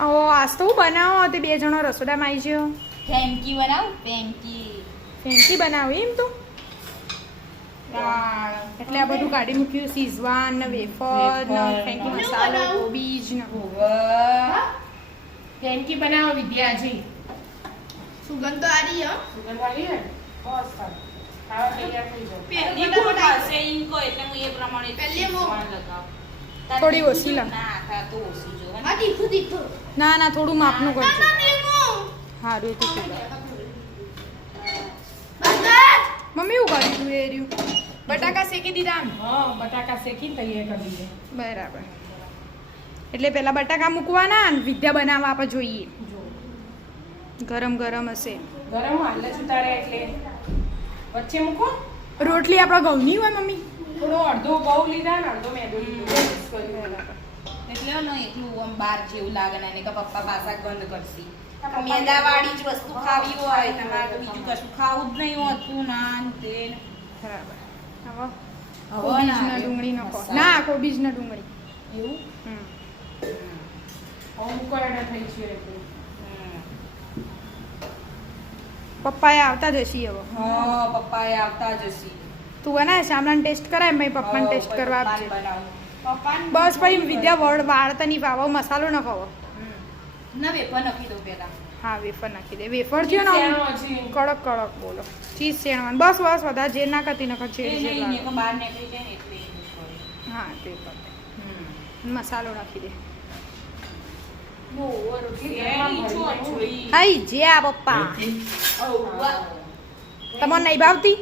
ઓ આજ તો હું બનાવો તે બે જણો રસોડામાં આવી ગયો ફેંકી બનાવ ફેંકી ફેન્સી બનાવે એમ તું. એટલે આ બધું કાઢી મૂક્યું સીઝવાન ને વેફર ને ફેન્કી મસાલો બનાવું. કોબીજ ને. ફેંકી બનાવો વિદ્યાજી સુગંધ તો આ રહી હો. સુગંધવાળી હોય હે બસ સારું. ખાવા તૈયાર થઈ જાવ પહેલી નીકળ ફટાફટ ખાશે ઈમ એટલે હું એ પ્રમાણે પહેલી હું. લગાવું. થોડી ઓછી લા. ના ને. થોડું માપનું કરજો. સારું તીખું મમ્મી એવું કર્યું તું એ રહ્યું. બટાકા શેકી દીધા હા બટાકા શેકીને તૈયાર કરી દીધે. બરાબર. એટલે પેલા બટાકા મૂકવાના અને વિદ્યા બનાવવા આપણે જોઈએ. ગરમ ગરમ હશે. ગરમ હાલ જ ઉતારે એટલે. વચ્ચે મૂકો. રોટલી આપણા ઘઉંની હોય મમ્મી? થોડો અડધો બહુ લીધા ને અડધો મેદો લીધો. એટલે ને એકલું આમ બાર જેવું લાગે ને એને કે પપ્પા પાસા ગંધ કરશે. મેદાવાળી જ વસ્તુ ખાવી હોય તમારે તો બીજું કશું ખાવું જ નહીં હોતું. બરાબર. હવે? હવે કોબીજ ના ને રે, ડુંગળી નાખો. ના કોબીજ ને ડુંગળી. એવું? હમ. હવે મુકવાડા થઈ છે પપ્પાએ આવતા જ હશી હવે? હા પપ્પા આવતા જ હશે તું બનાવે શામલાને ટેસ્ટ કરાય ભાઈ પપ્પાને ટેસ્ટ કરવા આપજે બસ ભાઈ વિદ્યા વળ વાળતા નહીં પાવો મસાલો ન ખાવો. ના વેફર નાખી દઉં પેલા હા વેફર નાખી દે. વેફર થયો ને કડક કડક બોલો. ચીઝ શેણવાનું બસ બસ વધારે જે ના કરતી નકર એ ચેડી નહીં ને જેટલા કે બહાર નીકળી જાય ને એટલે એવું કરે. હા તે. મસાલો નાખી દે. છો. હાઈ જે આ પપ્પા. તમને નહીં ભાવતી?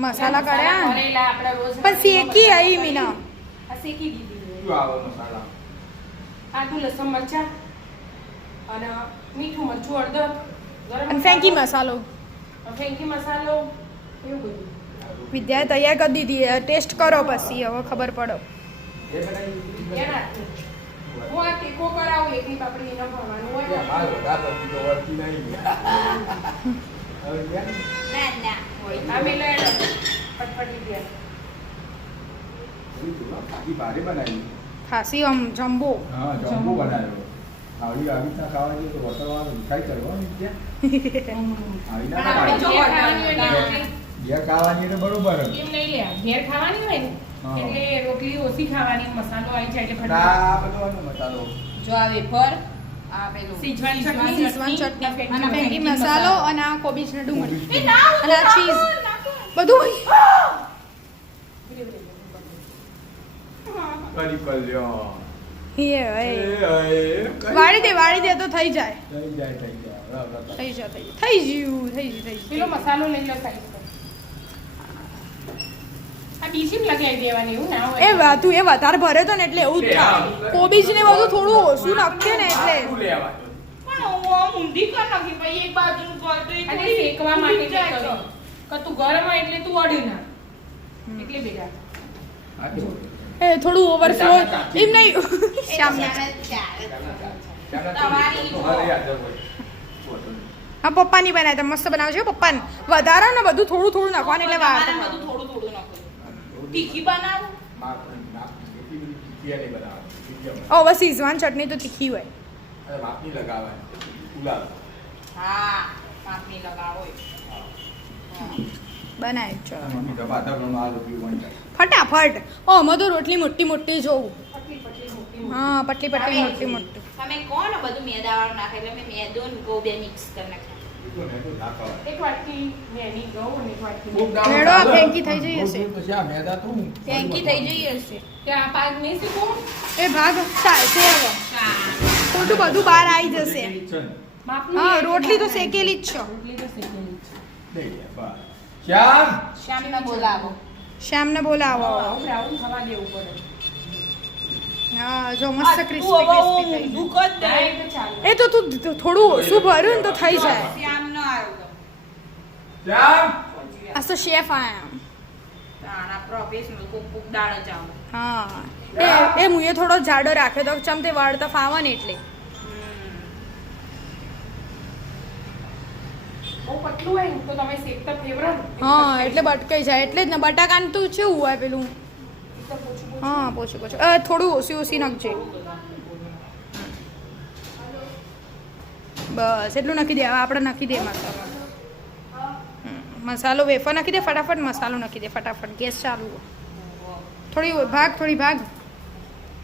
મસાલા કર્યા? ભરેલા આપણા રોજ પણ શેકી આઈ મીના. શેકી દીધી મસાલા? આદુ લસણ મરચા અને મીઠું મરચું હળદર અને ફેંકી મસાલો, મસાલો. ફેંકી મસાલો. એવું બધું. વિદ્યાએ તૈયાર કરી દીધી ટેસ્ટ કરો પછી હવે ખબર પડો. હું આ તીખો કરાવું એકલી પાપડી ન ભરવાનું હોય. હાલ વધારે તો વર્તી નહીં હવે ના? ના હોય. આ મેલા ફટફટી ગયા. જોયું તું, હો? આખી ભારે બનાવી. ખાસી જમ્બો. હા જમ્બો બનાવ્યો. આવડી આવી રીતના ખાવા જઈએ તો વટરવાનું ખાઈ કરવાનું ત્યાં. આવી ના ખાવાની. ઘેર ખાવાની એટલે બરોબર એમ નહીં લે ઘેર ખાવાની હોય ને એટલે રોટલી ઓછી ખાવાની મસાલો આવી જાય એટલે ફટાફટ આ બધો આનો મસાલો. જો આ વેફર આ પેલું સિજવાન સિજવાન ચટણી, શીઝવાન ચટણી અને અને ફેંકી ફેંકી મસાલો મસાલો. અને આ કોબીજ ને ડુંગળી. અને આ ચીઝ બધું કરી કલ્યો એ એ, એ. એ, કરી. વાળી દે વાળી દે તો થઈ જાય. થઈ જાય થઈ જાય. બરાબર. થઈ જાય થઈ જાય. થઈ ગયું થઈ ગયું થઈ પેલો ગયું મસાલો લઈ લો સાઈઝ પર આ બીજી લગાવી દેવાની એવું ના હોય એ તું એ વધારે ભરે તો ને એટલે એવું જ થાય. કોબીજ ને બધું થોડું ઓછું નાખીએ ને એટલે. પણ હું ઊંધી કર નાખી પછી એક બાજુનું કર તો એ થોડી શેકવા માટે ઊંધી જાય કર્યું. છે. કે તું ગરમ હોય એટલે તું અડી ના એટલે ભેગા એ થોડું ઓવરફ્લો એમ નહીં. શામ. હા પપ્પાની બનાય તમે મસ્ત બનાવજો પપ્પાને. વધારે ને બધું થોડું થોડું નાખવાનું એટલે વાર તમારે બધું થોડું થોડું નાખવાનું તીખી બનાવો. ઓ બસ સીઝવાન ચટણી તો તીખી હોય. અરે માપની લગાવવાની. ગુલાબ. હા માપની લગાવો બનાય જાય. ફટાફટ. ઓ મધુ તો રોટલી મોટી મોટી જોઉં. હા પટલી પટલી મોટી મોટી. તમે કોણ બધું મેદાવાળું નાખે? એટલે મેં મેદો ને ગોબે મિક્સ કરી નાખ્યા. ખોટું બધું બહાર આવી જશે. હા રોટલી તો શેકેલી જ છો. શ્યામને બોલાવો. શ્યામને બોલાવો. હા, જો મસ્ત ક્રિસ્પી ક્રિસ્પી થઈ ઊંધું કર દે એ તો ચાલે. એ તો થોડું શું ભર્યું ને તો થઈ જાય. શ્યામ ન આવ્યો શ્યામ? આ તો શેફ આયા તારા પ્રોફેશનલ કોક કોક દાળ જ હા. એ એ મુએ થોડો જાડો રાખ્યો તો ચમ તે વાળતા ફાવે ને એટલે. પતલું હોય તો તમે શેકતા ફેવરો હા એટલે બટકાઈ જાય. એટલે જ ને બટાકાનું તું કેવું હોય પેલું? હા પોછું પોછું. થોડું ઓછી ઓછી નાખજે. બસ એટલું નાખી દે આપણે નાખી દે મસાલો. મસાલો વેફર નાખી દે ફટાફટ મસાલો નાખી દે ફટાફટ. ગેસ ચાલુ થોડી ભાગ થોડી ભાગ.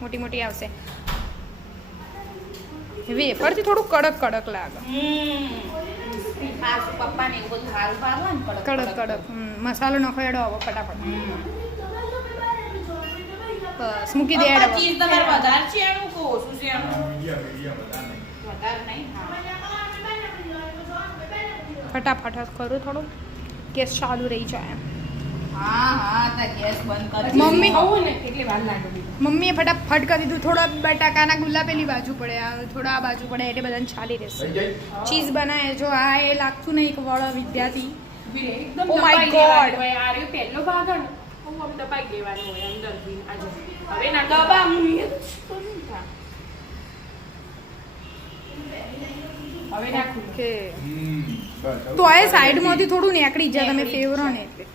મોટી મોટી આવશે. વેફરથી થોડું કડક કડક લાગે. કડક કડક મસાલો નખો એડો આવો ફટાફટ. બસ મૂકી દે એડો ચીઝ તમારે વધારે છે એનું? કો ઓછું છે એનું? વધારે નહીં. હા. ફટાફટ કરું થોડું. ગેસ ચાલુ રહી જાય હા હા તા ગેસ બંધ કરી મમ્મી. ખાવું ને કેટલી વાર લાગે? બીજું મમ્મીએ ફટાફટ કરી દીધું. થોડા બટાકાના ગુલ્લા પેલી બાજુ પડે. આ થોડા આ બાજુ પડે એટલે બધાને ચાલી રહેશે. ચીઝ બનાવે. જો આ એ લાગતું નહીં એક વળ વિદ્યાર્થી. વીરે એકદમ ઓ માય ગોડ આ રહ્યો પહેલો ભાગ હું આમ દબાઈ દેવાનું હોય અંદરથી આજે હવે ના દબા મુઈએ તો શું થાય? હવે નાખું કે હમ બસ હવે તો એ સાઈડમાંથી થોડું નીકળી જાય તમે ફેવરો ને એટલે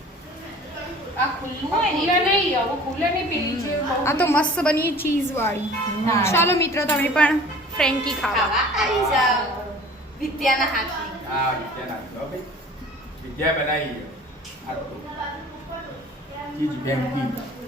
આ ખુલ્લું હોય ને નહીં હવે ખુલે નહીં પેલી છે આ તો મસ્ત બની ચીઝ વાળી. ચાલો મિત્રો તમે પણ ફ્રેન્કી ખાવા આવી જાઓ વિદ્યાના હાથની હા વિદ્યાના ભાઈ વિદ્યા બનાવી આ તો ચીજ ફેંકી